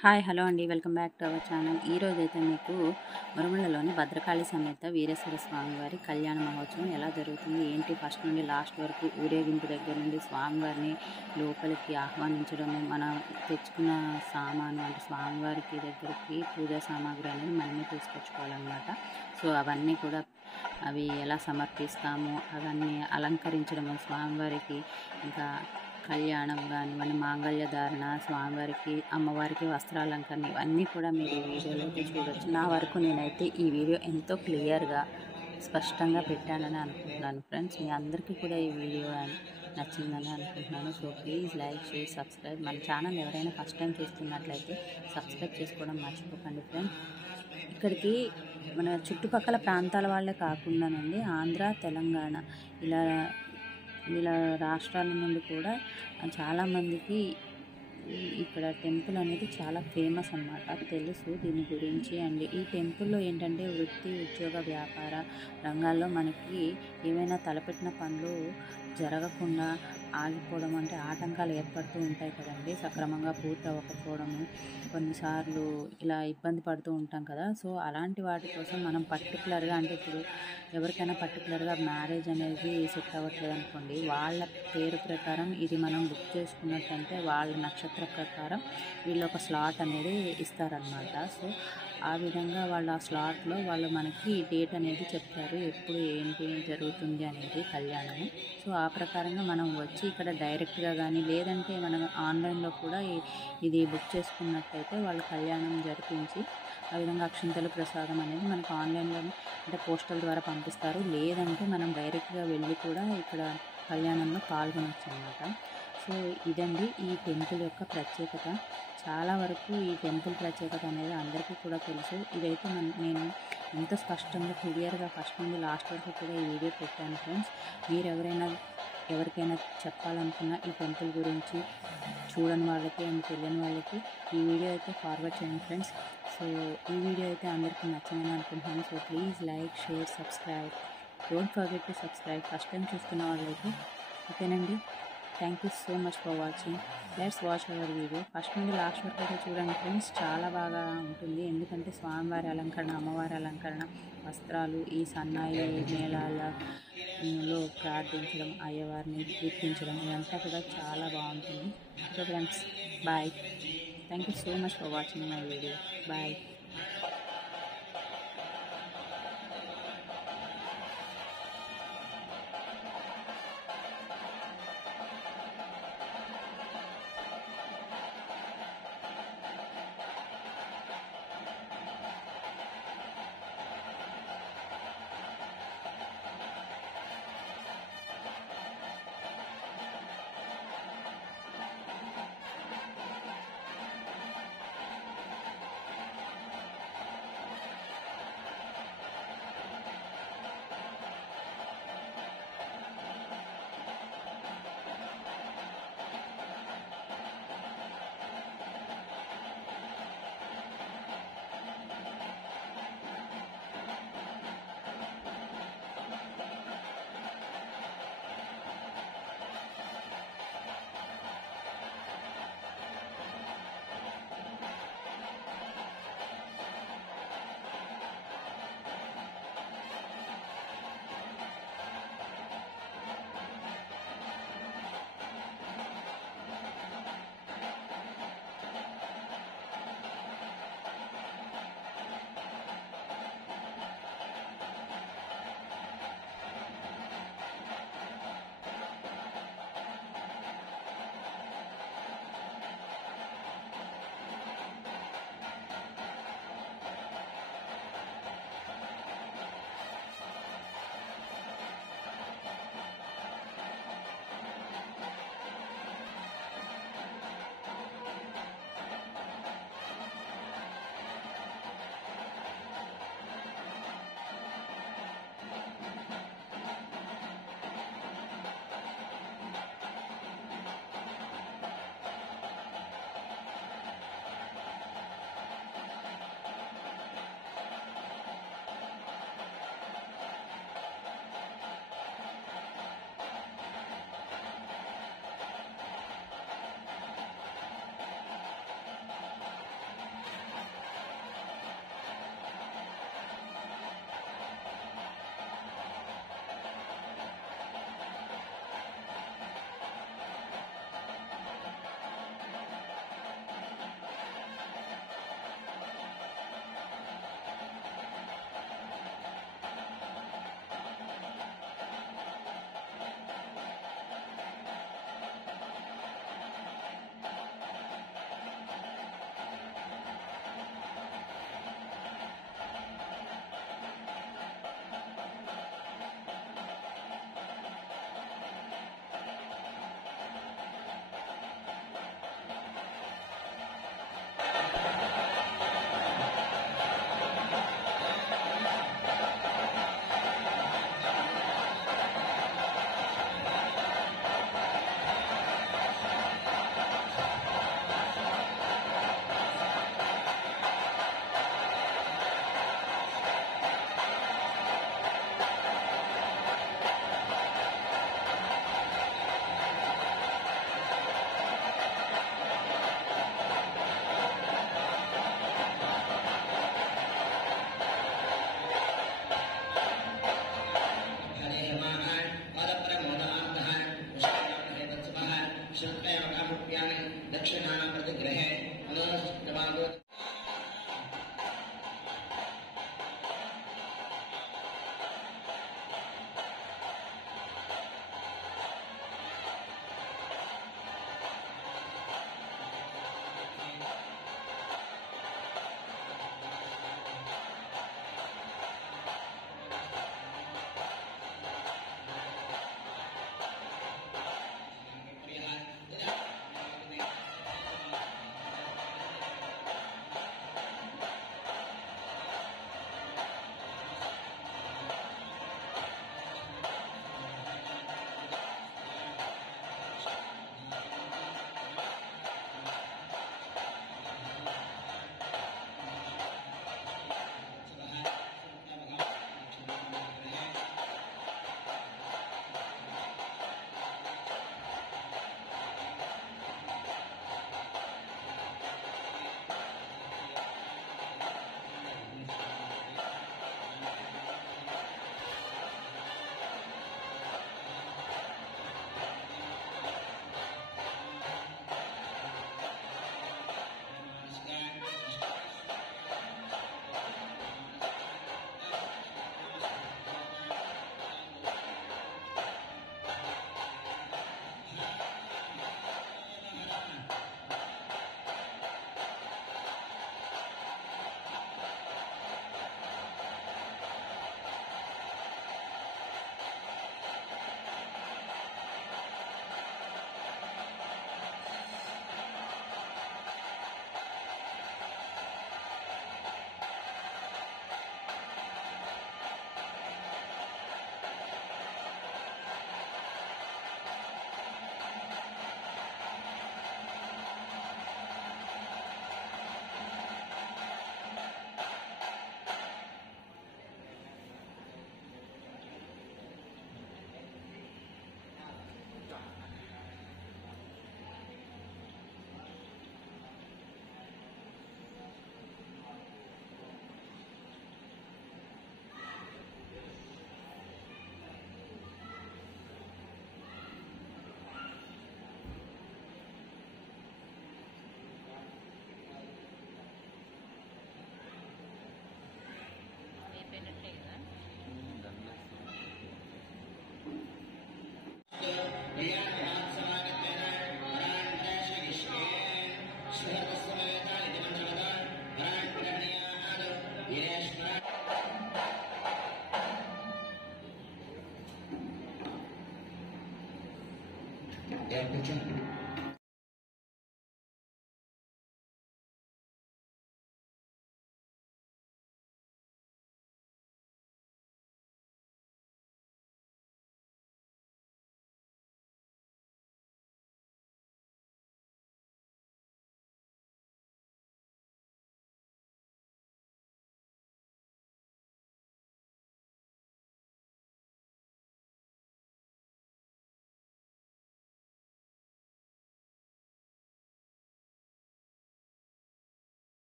Hi hello అండి, welcome back to our channel. ఈరోజైతే మీకు మురుమలలోని భద్రకాళి సమేత వీరేశ్వర స్వామివారి కళ్యాణ మహోత్సవం ఎలా జరుగుతుంది, ఏంటి, ఫస్ట్ నుండి లాస్ట్ వరకు ఊరేగింపు దగ్గర నుండి స్వామివారిని లోపలికి ఆహ్వానించడము, మనం తెచ్చుకున్న సామాను అంటే స్వామివారికి దగ్గరికి పూజా సామాగ్రి అనేది మనమే తీసుకొచ్చుకోవాలన్నమాట. సో అవన్నీ కూడా అవి ఎలా సమర్పిస్తాము, అవన్నీ అలంకరించడము స్వామివారికి, ఇంకా కళ్యాణం కానివ్వండి, మాంగళ్య ధారణ, స్వామివారికి అమ్మవారికి వస్త్రాలంకరణ, ఇవన్నీ కూడా మీరు ఈ వీడియోలో అయితే చూడవచ్చు. నా వరకు నేనైతే ఈ వీడియో ఎంతో క్లియర్గా స్పష్టంగా పెట్టానని అనుకుంటున్నాను ఫ్రెండ్స్. మీ అందరికీ కూడా ఈ వీడియో నచ్చిందని అనుకుంటున్నాను. So please like, share, subscribe. మన ఛానల్ ఎవరైనా ఫస్ట్ టైం చూస్తున్నట్లయితే సబ్స్క్రైబ్ చేసుకోవడం మర్చిపోకండి ఫ్రెండ్స్. ఇక్కడికి మన చుట్టుపక్కల ప్రాంతాల వాళ్ళే కాకుండానండి, ఆంధ్ర, తెలంగాణ ఇలా ఇలా రాష్ట్రాల నుండి కూడా చాలామందికి ఇక్కడ టెంపుల్ అనేది చాలా ఫేమస్ అన్నమాట. తెలుసు దీని గురించి. అండ్ ఈ టెంపుల్లో ఏంటంటే వృత్తి, ఉద్యోగ, వ్యాపార రంగాల్లో మనకి ఏమైనా తలపెట్టిన పనులు జరగకుండా ఆగిపోవడం, అంటే ఆటంకాలు ఏర్పడుతూ ఉంటాయి కదండి, సక్రమంగా పూర్తి అవ్వకపోవడము, కొన్నిసార్లు ఇలా ఇబ్బంది పడుతూ ఉంటాం కదా. సో అలాంటి వాటి కోసం మనం పర్టికులర్గా, అంటే ఇప్పుడు ఎవరికైనా పర్టికులర్గా మ్యారేజ్ అనేది సెట్ అవ్వట్లేదు అనుకోండి, వాళ్ళ పేరు ప్రకారం ఇది మనం బుక్ చేసుకున్నట్టంటే వాళ్ళ నక్షత్ర ప్రకారం వీళ్ళు ఒక స్లాట్ అనేది ఇస్తారనమాట. సో ఆ విధంగా వాళ్ళు ఆ స్లాట్లో వాళ్ళు మనకి డేట్ అనేది చెప్తారు, ఎప్పుడు ఏంటి జరుగుతుంది అనేది కళ్యాణము. సో ఆ ప్రకారంగా మనం వచ్చి ఇక్కడ డైరెక్ట్గా కానీ, లేదంటే మనం ఆన్లైన్లో కూడా ఇది బుక్ చేసుకున్నట్టయితే వాళ్ళు కళ్యాణం జరిపించి ఆ విధంగా అక్షింతలు, ప్రసాదం అనేది మనకు ఆన్లైన్లో అంటే పోస్టల్ ద్వారా పంపిస్తారు. లేదంటే మనం డైరెక్ట్గా వెళ్ళి కూడా ఇక్కడ కళ్యాణంలో పాల్గొనవచ్చు అన్నమాట. సో ఇదండి ఈ టెంపుల్ యొక్క ప్రత్యేకత. చాలా వరకు ఈ టెంపుల్ ప్రత్యేకత అనేది అందరికీ కూడా తెలుసు. ఇదైతే నేను ఎంత స్పష్టంగా క్లియర్గా ఫస్ట్ నుండి లాస్ట్ వరకు కూడా ఈ వీడియో పెట్టాను ఫ్రెండ్స్. మీరు ఎవరికైనా చెప్పాలనుకున్న ఈ టెంపుల్ గురించి చూడని వాళ్ళకి అండ్ తెలియని వాళ్ళకి ఈ వీడియో అయితే ఫార్వర్డ్ చేయండి ఫ్రెండ్స్. సో ఈ వీడియో అయితే అందరికీ నచ్చిందని అనుకుంటున్నాను. So please like, share, subscribe. Don't forget to subscribe first time చూస్తున్న వాళ్ళైతే. ఓకేనండి, thank you so much for watching. Let's watch hour video first నుండి లాస్ట్ వరకు అయితే చూడండి ఫ్రెండ్స్. చాలా బాగా ఉంటుంది, ఎందుకంటే స్వామివారి అలంకరణ, అమ్మవారి అలంకరణ, వస్త్రాలు, ఈ సన్నాయి మేళాలలో ప్రార్థించడం, అయ్యవారిని కీర్తించడం, ఇదంతా కూడా చాలా బాగుంటుంది. So friends, bye. Thank you so much for watching my video. Bye.